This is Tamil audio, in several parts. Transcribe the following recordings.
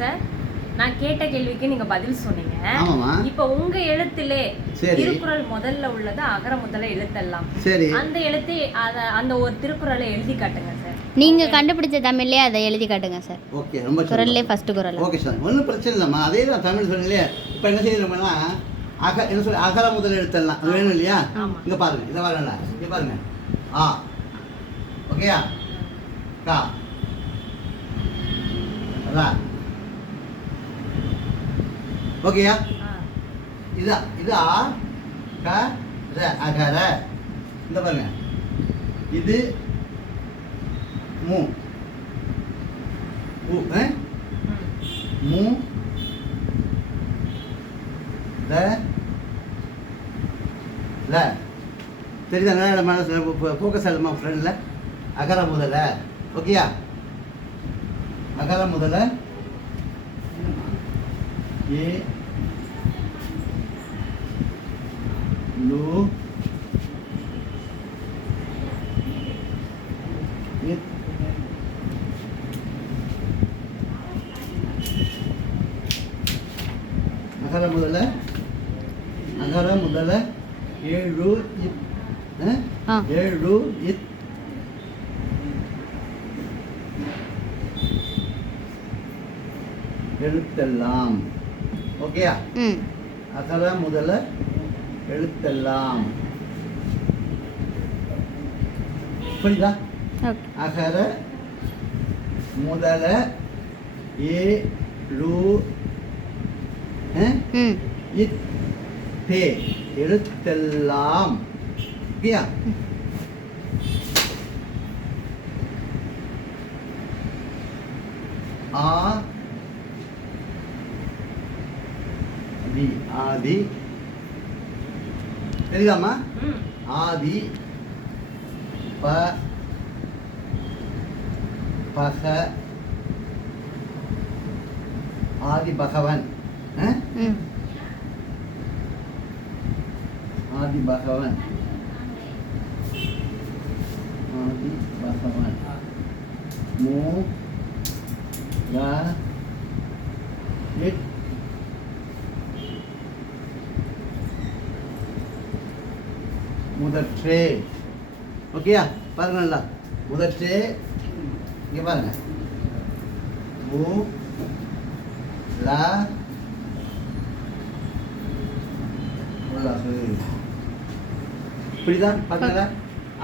சார், நான் கேட்ட கேள்விக்கு நீங்க பதில் சொன்னீங்க. ஆமாமா. இப்போ உங்க எழுத்திலே சரி. திருக்குறள் முதல்ல உள்ளது அகர முதல எழுத்தெல்லாம். சரி. அந்த எழுத்தை அந்த ஒரு திருக்குறளை எழுதி காட்டுங்க சார். நீங்க கண்டுபிடிச்ச தமிழ்லயே அதை எழுதி காட்டுங்க சார். ஓகே, ரொம்ப குறள்லே ஃபர்ஸ்ட் குறள். ஓகே சார், ஒன்றும் பிரச்சனை இல்லைம்மா. அதே தான் தமிழ் சொன்னீங்களே. இப்போ என்ன செய்யணும்னா என்ன சொல்லி அகர முதல் எழுத்தெல்லாம் அது வேணும் இல்லையா? ஆமா. இங்கே பாருங்க, இதை வரல இங்கே பாருங்க. ஆ ஓகேயா? கா ரா ஓகேயா? இது ஆ க ர அகர. இந்த பாருங்க, இது மூ உ மூ த ல. தெரியுதா? நல்ல மனசு ஃபோக்கஸ் ஆகுமா ஃப்ரெண்டில்? அகர முதல. ஓகேயா? அகர முதல ஏ லு இத் அகர முதல ஏழு இத் ஏழு இத் எழுத்தெல்லாம். ஓகேயா? அகர முதல எழுத்தெல்லாம். புரியுதா? அகர முதல ஏழு இத் தே எழுத்தெல்லாம். ஓகேயா? ஆ தி ஆதி. தெரியுதாம்மா? ஆதி ப பக ஆதி பகவன். ஆதி பகவன். ஆதி பகவன். மூ க இட் முதற்றே. ஓகேயா? பாருங்க, நல்லா முதற்றே. இங்கே பாருங்க, மூ ல உலகு. இப்படிதான் பாருங்க.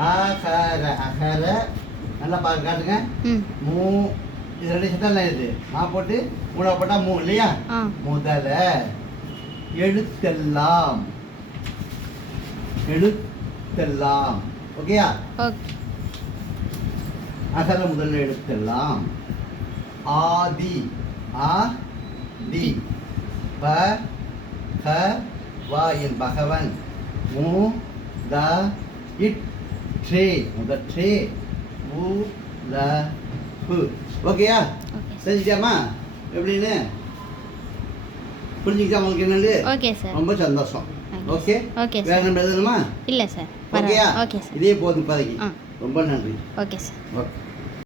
அகர அகர நல்லா பாருங்க, காட்டுங்க. மூ இது ரெண்டு சட்டம் இது நான் போட்டு மூணா போட்டா மூ இல்லையா? முதல எழுத்தெல்லாம். எழுத்தெல்லாம். ஓகேயா? அகர முதல் எழுத்தெல்லாம். ஆதி ஆ தி ப க வா என் பகவன். மூ த இட் ட்ரே முதற்றே உ ல பு. ஓகேயா? செஞ்சிட்டியாமா? எப்படின்னு புரிஞ்சுக்கிட்டா உங்களுக்கு? என்னது? ஓகே சார், ரொம்ப சந்தோஷம். ஓகே ஓகே வேற சார். என்ன எழுதணுமா? இல்லை சார். ஓகேயா? Okay sir. இதே போதும் இப்போதைக்கு. ரொம்ப நன்றி. Okay sir. ஓகே.